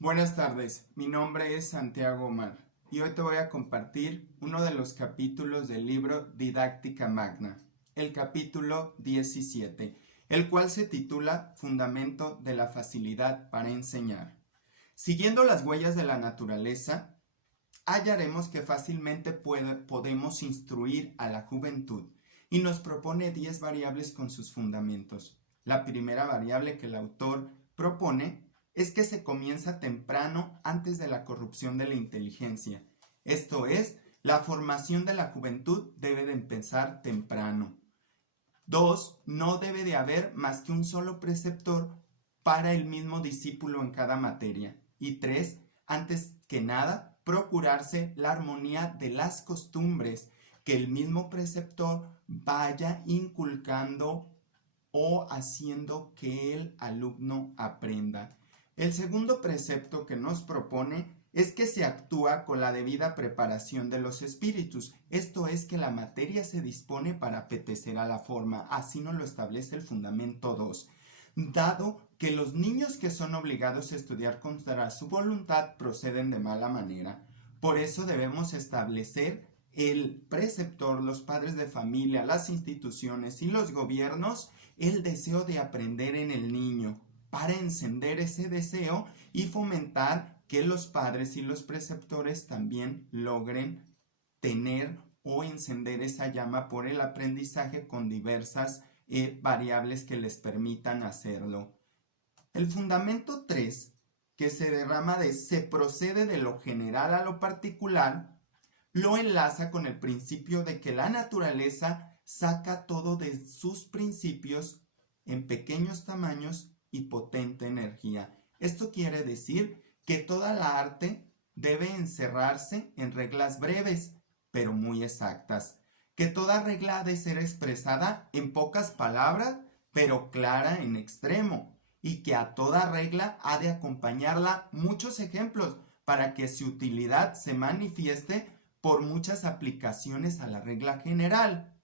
Buenas tardes, mi nombre es Santiago Omar y hoy te voy a compartir uno de los capítulos del libro Didáctica Magna, el capítulo 17, el cual se titula Fundamento de la facilidad para enseñar. Siguiendo las huellas de la naturaleza, hallaremos que fácilmente podemos instruir a la juventud y nos propone 10 variables con sus fundamentos. La primera variable que el autor propone es que se comienza temprano antes de la corrupción de la inteligencia. Esto es, la formación de la juventud debe de empezar temprano. 2. No debe de haber más que un solo preceptor para el mismo discípulo en cada materia. Y 3. Antes que nada, procurarse la armonía de las costumbres que el mismo preceptor vaya inculcando o haciendo que el alumno aprenda. El segundo precepto que nos propone es que se actúa con la debida preparación de los espíritus. Esto es que la materia se dispone para apetecer a la forma. Así nos lo establece el fundamento 2. Dado que los niños que son obligados a estudiar contra su voluntad proceden de mala manera. Por eso debemos establecer el preceptor, los padres de familia, las instituciones y los gobiernos, el deseo de aprender en el niño, para encender ese deseo y fomentar que los padres y los preceptores también logren tener o encender esa llama por el aprendizaje con diversas variables que les permitan hacerlo. El fundamento 3, que se derrama de se procede de lo general a lo particular, lo enlaza con el principio de que la naturaleza saca todo de sus principios en pequeños tamaños y potente energía. Esto quiere decir que toda la arte debe encerrarse en reglas breves, pero muy exactas. Que toda regla ha de ser expresada en pocas palabras, pero clara en extremo. Y que a toda regla ha de acompañarla muchos ejemplos para que su utilidad se manifieste por muchas aplicaciones a la regla general.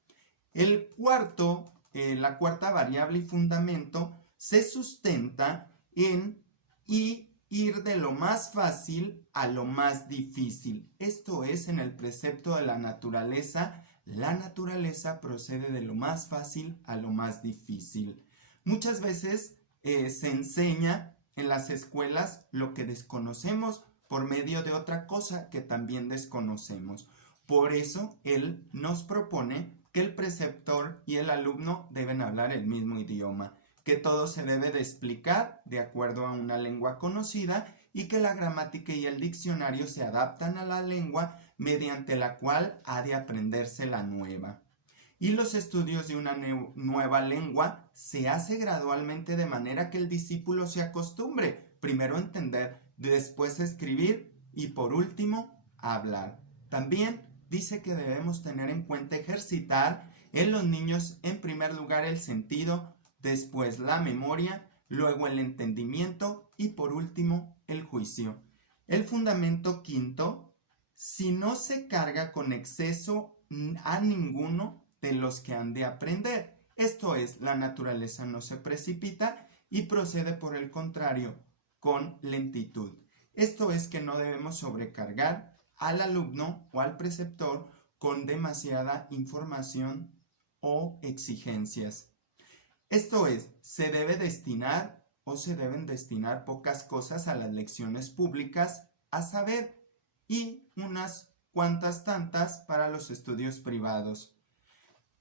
La cuarta variable y fundamento se sustenta en ir de lo más fácil a lo más difícil. Esto es, en el precepto de la naturaleza procede de lo más fácil a lo más difícil. Muchas veces se enseña en las escuelas lo que desconocemos por medio de otra cosa que también desconocemos. Por eso él nos propone que el preceptor y el alumno deben hablar el mismo idioma, que todo se debe de explicar de acuerdo a una lengua conocida y que la gramática y el diccionario se adaptan a la lengua mediante la cual ha de aprenderse la nueva. Y los estudios de una nueva lengua se hace gradualmente de manera que el discípulo se acostumbre primero a entender, después a escribir y por último a hablar. También dice que debemos tener en cuenta ejercitar en los niños en primer lugar el sentido, después la memoria, luego el entendimiento y por último el juicio. El fundamento quinto, si no se carga con exceso a ninguno de los que han de aprender. Esto es, la naturaleza no se precipita y procede por el contrario, con lentitud. Esto es que no debemos sobrecargar al alumno o al preceptor con demasiada información o exigencias. Esto es, se debe destinar o se deben destinar pocas cosas a las lecciones públicas a saber y unas cuantas tantas para los estudios privados.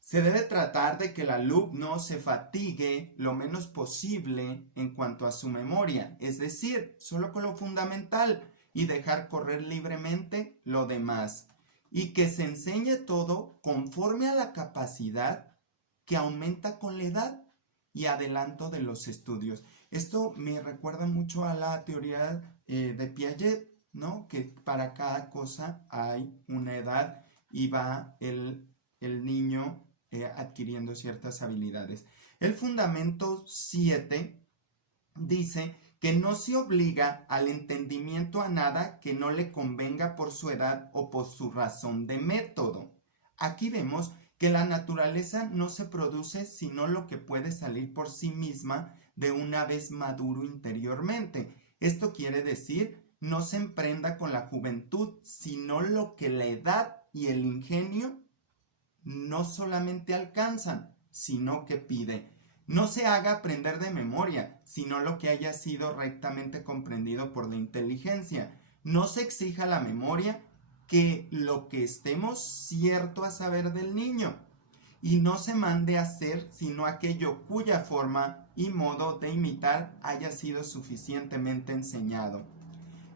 Se debe tratar de que el alumno se fatigue lo menos posible en cuanto a su memoria, es decir, solo con lo fundamental y dejar correr libremente lo demás. Y que se enseñe todo conforme a la capacidad que aumenta con la edad y adelanto de los estudios. Esto me recuerda mucho a la teoría de Piaget, ¿no? Que para cada cosa hay una edad y va el niño adquiriendo ciertas habilidades. El fundamento 7 dice que no se obliga al entendimiento a nada que no le convenga por su edad o por su razón de método. Aquí vemos que la naturaleza no se produce sino lo que puede salir por sí misma de una vez maduro interiormente. Esto quiere decir, no se emprenda con la juventud, sino lo que la edad y el ingenio no solamente alcanzan, sino que pide. No se haga aprender de memoria, sino lo que haya sido rectamente comprendido por la inteligencia. No se exija la memoria que lo que estemos cierto a saber del niño. Y no se mande a hacer sino aquello cuya forma y modo de imitar haya sido suficientemente enseñado.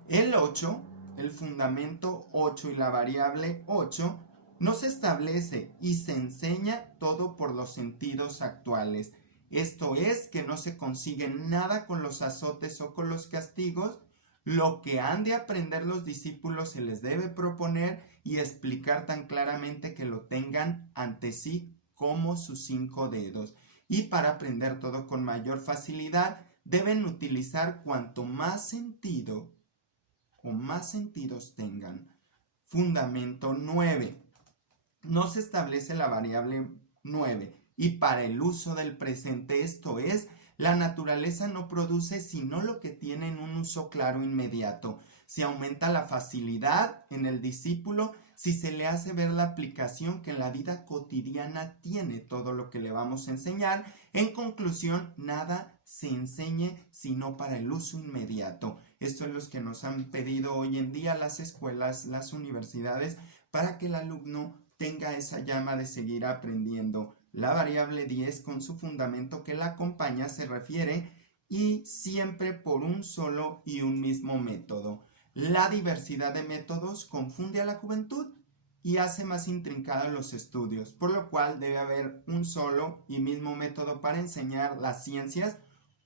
El 8, el fundamento 8 y la variable 8, no se establece y se enseña todo por los sentidos actuales. Esto es que no se consigue nada con los azotes o con los castigos. Lo que han de aprender los discípulos se les debe proponer y explicar tan claramente que lo tengan ante sí como sus 5 dedos. Y para aprender todo con mayor facilidad, deben utilizar cuanto más sentido o más sentidos tengan. Fundamento 9. No se establece la variable 9 y para el uso del presente, esto es, la naturaleza no produce sino lo que tiene en un uso claro inmediato. Se aumenta la facilidad en el discípulo si se le hace ver la aplicación que en la vida cotidiana tiene todo lo que le vamos a enseñar. En conclusión, nada se enseñe sino para el uso inmediato. Esto es lo que nos han pedido hoy en día las escuelas, las universidades, para que el alumno tenga esa llama de seguir aprendiendo. La variable 10 con su fundamento que la acompaña se refiere y siempre por un solo y un mismo método. La diversidad de métodos confunde a la juventud y hace más intrincados los estudios, por lo cual debe haber un solo y mismo método para enseñar las ciencias,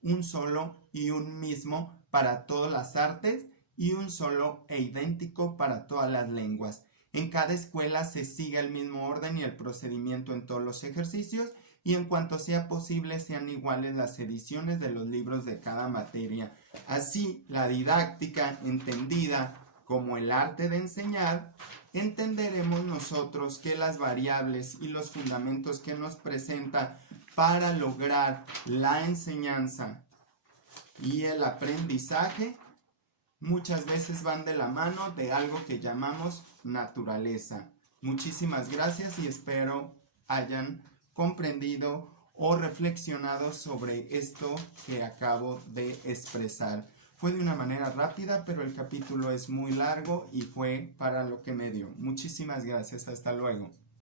un solo y un mismo para todas las artes y un solo e idéntico para todas las lenguas. En cada escuela se sigue el mismo orden y el procedimiento en todos los ejercicios y en cuanto sea posible sean iguales las ediciones de los libros de cada materia. Así, la didáctica entendida como el arte de enseñar, entenderemos nosotros que las variables y los fundamentos que nos presenta para lograr la enseñanza y el aprendizaje muchas veces van de la mano de algo que llamamos naturaleza. Muchísimas gracias y espero hayan comprendido o reflexionado sobre esto que acabo de expresar. Fue de una manera rápida, pero el capítulo es muy largo y fue para lo que me dio. Muchísimas gracias. Hasta luego.